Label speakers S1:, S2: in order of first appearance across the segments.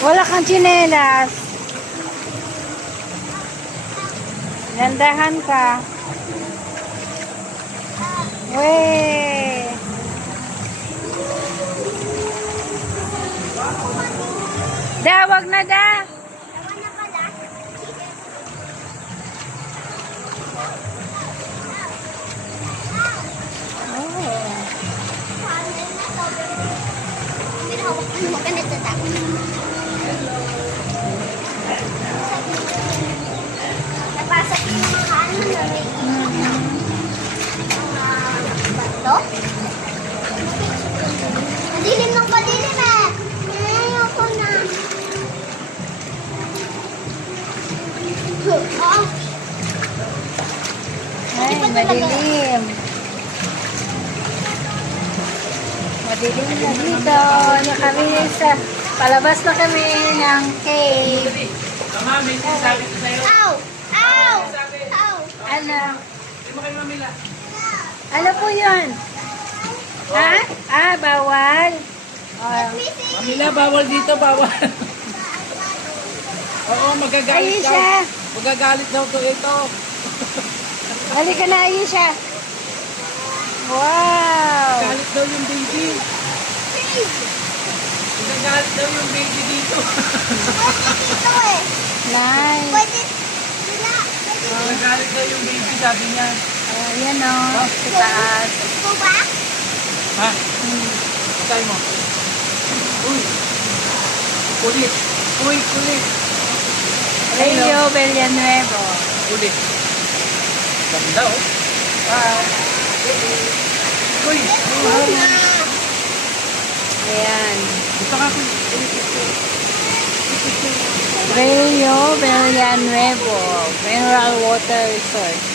S1: Wala kang tsinelas. Gandahan ka. Wey! Da, wag na da.
S2: Napasok yung mga ano na may bato. Madilim ng madilim eh. Ayoko na.
S1: Ay, madilim. Madilim na dito. Na kami sa palabas na kami ng cave.
S3: Mama, may sinasabi ko sa'yo.
S2: Ow! Ow! Ow!
S1: Ano?
S3: Hindi mo kayo mamila.
S1: Ano po yun? Ha? Ah, bawal. Oh.
S3: Mamila, bawal dito, bawal. Oo, magagalit daw. Magagalit daw to ito.
S1: Halika na, Aisha. Wow!
S3: Galit daw yung baby. Magagalit daw yung baby dito.
S2: Pwede dito eh.
S1: Nice.
S2: Pwede. Pwede
S3: Magagalit daw yung baby, sabi niya.
S1: Oh, yan o. Sa taas.
S2: dito ba?
S3: Ha? Patay mo. Uy. Kulit. Uy, kulit.
S1: Rio Villanuevo.
S3: Kulit. Ganda oh. Wow. Uy.
S1: Ayan.
S3: Gusto ka kulit.
S1: Rio Villanuevo. Mineral Water Resource.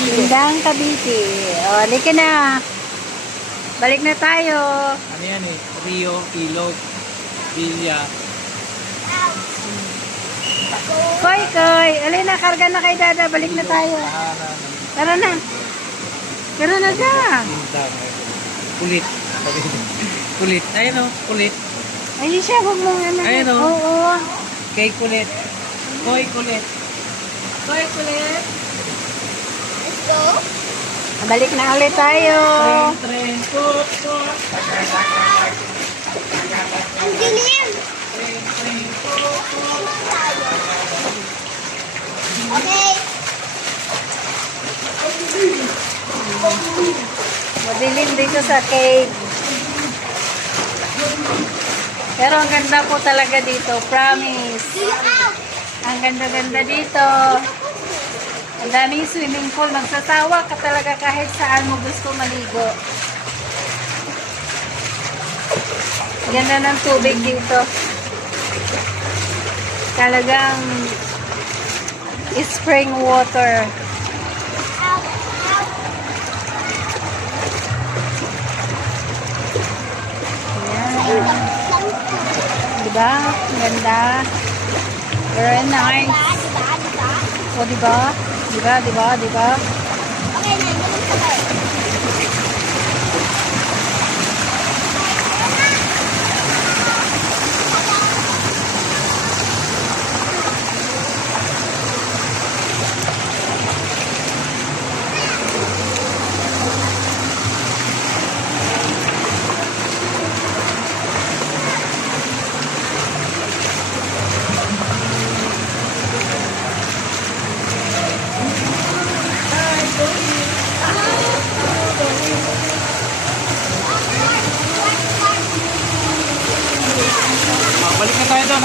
S1: Indang Cavite. O, halika na. Balik na tayo.
S3: Ano yan eh? Rio, Ilog, Villa.
S1: Koy, koy. Alay na, karga na kay Dada. Balik na tayo.
S3: Para
S1: Tara na. Tara na.
S3: Tindang. Kulit. Kulit. Ayun o, kulit.
S1: Ay, siya, huwag mong ano.
S3: Ayun, oh.
S1: Oo.
S3: Kay kulit. Koy kulit. Koy kulit.
S2: Let's go.
S1: Balik na ulit tayo.
S3: Tren, tren, pop, pop.
S2: Ang dilim.
S3: Tren, tren, pop, pop.
S2: Okay.
S1: Madilim dito sa cave. Pero ang ganda po talaga dito. Promise. Ang ganda-ganda dito. Ang daming swimming pool. Magsasawa ka talaga kahit saan mo gusto maligo. Ganda ng tubig dito. Talagang spring water. Diba? Ganda. Very nice.
S2: Diba? Diba? Diba?
S1: O, diba? Diba, diba?
S2: Okay na, ka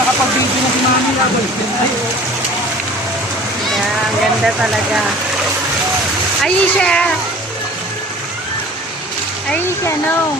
S3: Nakapag-video na si Mami. tayo.
S1: Yeah, ang ganda talaga. Aisha! Aisha, no.